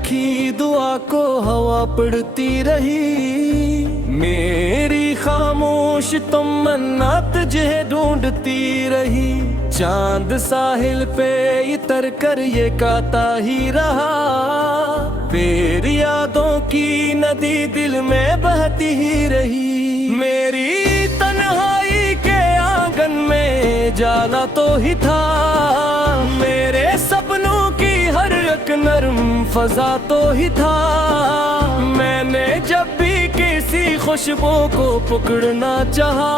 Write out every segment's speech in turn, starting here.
लिखी दुआ को हवा पड़ती रही। मेरी खामोश तमन्ना तुझे ढूंढती रही। चांद साहिल पे इतर कर ये गाता ही रहा। फिर यादों की नदी दिल में बहती ही रही। मेरी तन्हाई के आंगन में जाना तो ही था। मेरे सपनों की हर एक नरम फजा तो ही था। मैंने जब भी किसी खुशबू को पकड़ना चाहा,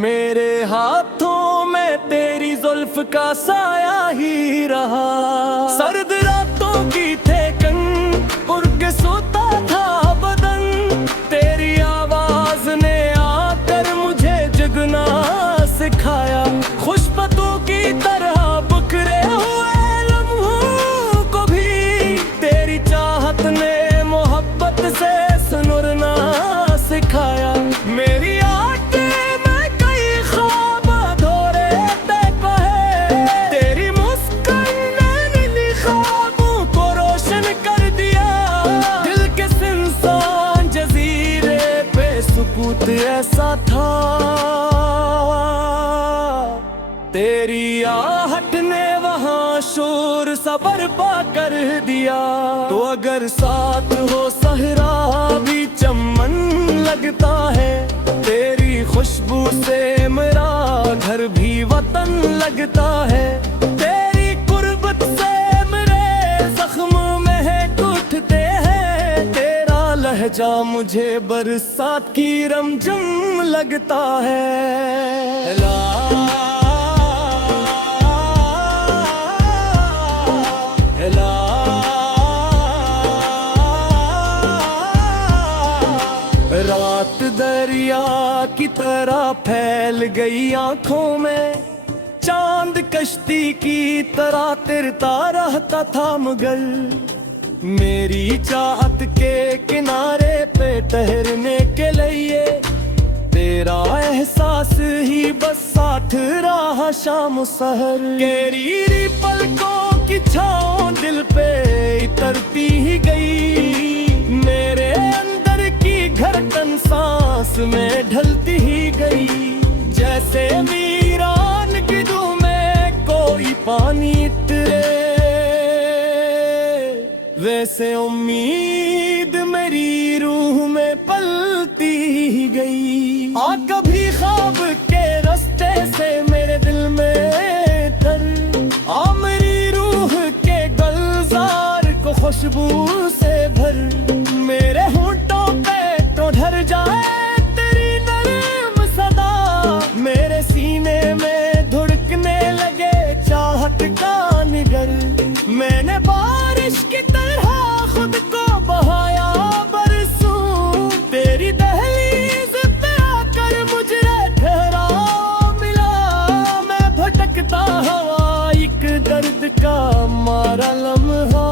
मेरे हाथों में तेरी जुल्फ का साया ही रहा। सर्द रातों की थकन उड़ के सोता था बदन। तेरी आवाज ने आकर मुझे जगना सिखाया। खुशबू की तरह बिखरे हुए लम्हों को भी तेरी चाहत ने मोहब्बत से सुनरना सिखाया। मेरी ऐसा था। तेरी आहट ने वहाँ शोर सा बर्पा कर दिया। तो अगर साथ हो सहरा भी चमन लगता है। तेरी खुशबू से मेरा घर भी वतन लगता है। तेरी कुर्बत से मेरे जख्म महक उठते हैं। तेरा लहजा मुझे बरसात की रमझम लगता है। रात दरिया की तरह फैल गई आंखों में। चांद कश्ती की तरह तिरता रहता था मगर मेरी चाहत के किनारे पे ठहरने के लिए तेरा एहसास ही बस साथ रहा शाम सहर। तेरी पलकों की छाँव दिल पे इतरती ही गई। मेरे अंदर की धड़कन सांस में ढलती ही गई। जैसे वीरान की धूम में कोई पानी इतरे, वैसे उम्मीद मेरी रूह में पलती ही गई। आ कभी ख्वाब के रास्ते से मेरे दिल में तर, आ मेरी रूह के गुलजार को खुशबू से भर। मेरे होंठों पे तो ढर जाए तेरी नरम सदा। मेरे सीने में धुड़कने लगे चाहत का निगर। मैंने बारिश की तरह खुद को बहाया बरसों। तेरी दहलीज पे आकर मुझे ठहरा मिला। मैं भटकता हवा एक दर्द का मारा लम्हा।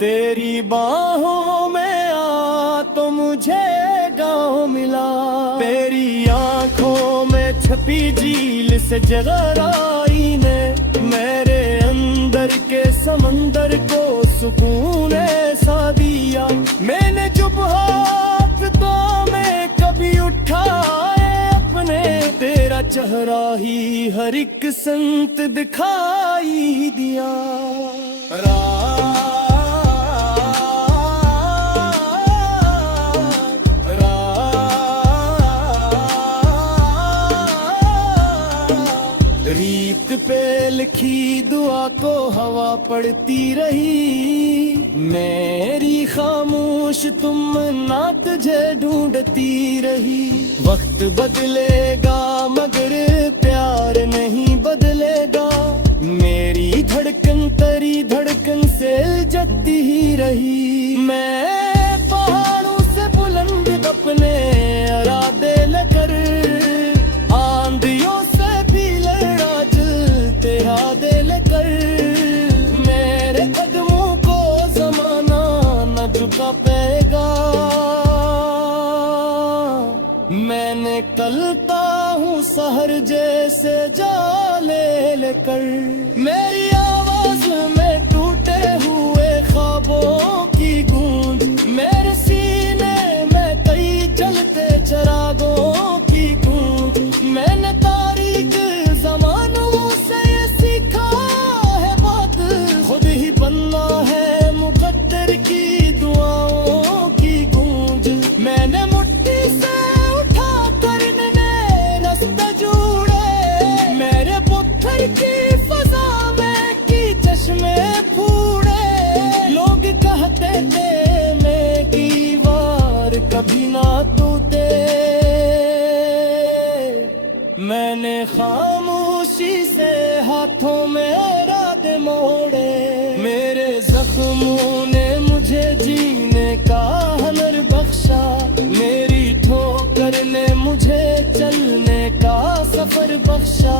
तेरी बाहों में आ तो मुझे गाँव मिला। तेरी आंखों में छपी झील से जगराई ने मेरे अंदर के समंदर को सुकून ऐसा दिया। मैंने चुप हाथ तो में कभी उठाए अपने, तेरा चेहरा ही हर एक संत दिखाई दिया। रीत पे लिखी दुआ को हवा पड़ती रही। मेरी खामोश तुमन्ना तुझे ढूंढती रही। वक्त बदलेगा मगर प्यार नहीं बदलेगा। मेरी धड़कन तेरी धड़कन से जती ही रही। मैं पहाड़ों से बुलंद अपने इरादे लेकर, आंधियों से भी लड़ा जलते इरादे लेकर। मेरे कदमों को जमाना न झुका पाएगा। मैं निकलता हूँ सहर जैसे जाले लेकर। कर। मेरी आवाज में टूटे हुए ख्वाबों की गूंज, मेरे सीने में कई जलते चिरागों की गूंज। मैंने तारीख जमानों से ये सीखा है बहुत, खुद ही बनना है मुकद्दर की दुआओं की गूंज। मैंने मुट्ठी से उठा कर रास्ते जोड़े, मेरे पत्थर की फजा में की चश्मे फूड़े। लोग कहते थे मैं की वार कभी ना टूटे, मैंने खामोशी से हाथों में रात मोड़े। मेरे जख्मों ने मुझे जीने का हुनर बख्शा, मेरी ठोकर ने मुझे चलने का सफर बख्शा।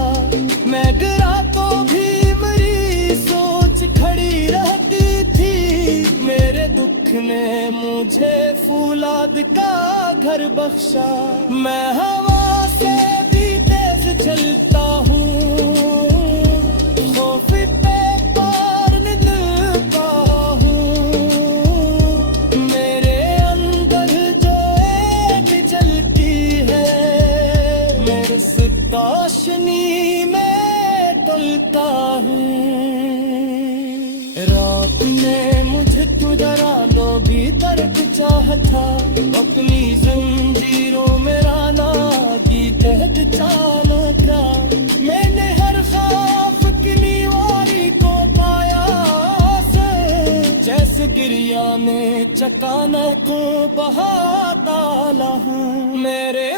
मैं गिरा तो भी मेरी सोच खड़ी रहती थी, मेरे दुख ने मुझे फौलाद का घर बख्शा। मैं हवा से भी तेज चलता हूँ, खौफ पे पार निकलता हूँ। मेरे अंदर जो एक जलती है, मेरे रोशनी में डलता हूँ। रात ने मुझे तू डराना भी दर्द चाहता, अपनी जंजीरों में राना की तहत चाला था। मैंने हर ख्वाब की दीवारी को पाया से, जैसे गिरिया ने चकाना को बहा डाला हूँ। मेरे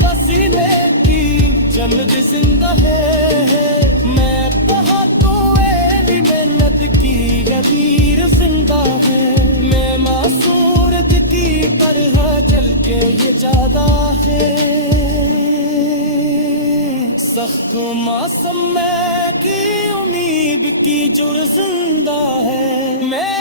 पसीने की जन्नत जिंदा है, मैं बहुत मेहनत की गबीर जिंदा है। मैं मासूरत की तरह चल के ये ज्यादा है, सख्त मौसम में की उम्मीद की जुड़ जिंदा है। मैं